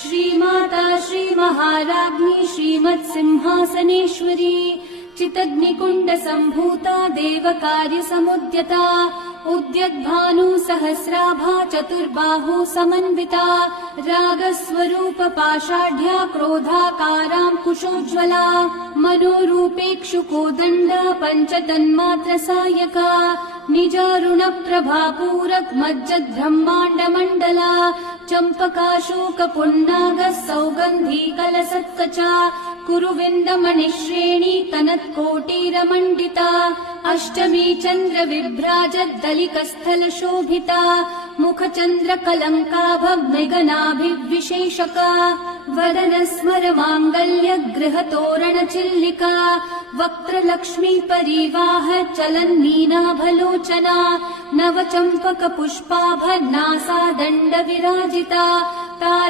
श्रीमाता श्रीमहाराज्ञी श्रीमत्सिंहासनेश्वरी चितग्निकुण्ड सम्भूता देवकार्यसमुद्यता उद्यद्भानु सहस्राभा चतुर्बाहु समन्विता रागस्वरूप पाषाढ्या क्रोधाकारां कुशोज्ज्वला मनोरूपेक्षुकोदण्ड पञ्चतन्मात्रसायका निजारुणप्रभापूरक मज्जद्ब्रह्माण्डमण्डला चम्पकाशोकपुन्नाग सौगन्धीकलसत्कचा कुरुविन्दमणिश्रेणी तनत्कोटिरमण्डिता अष्टमी चन्द्रविभ्राजद्दलिकस्थलशोभिता मुखचन्द्रकलङ्काभमृगनाभिविशेषका वदनस्मरमाङ्गल्य गृहतोरणचिल्लिका वक्त्रलक्ष्मी परिवाह चलन्नीनाभलोचना नवचम्पकपुष्पाभनासा दण्डविराजिता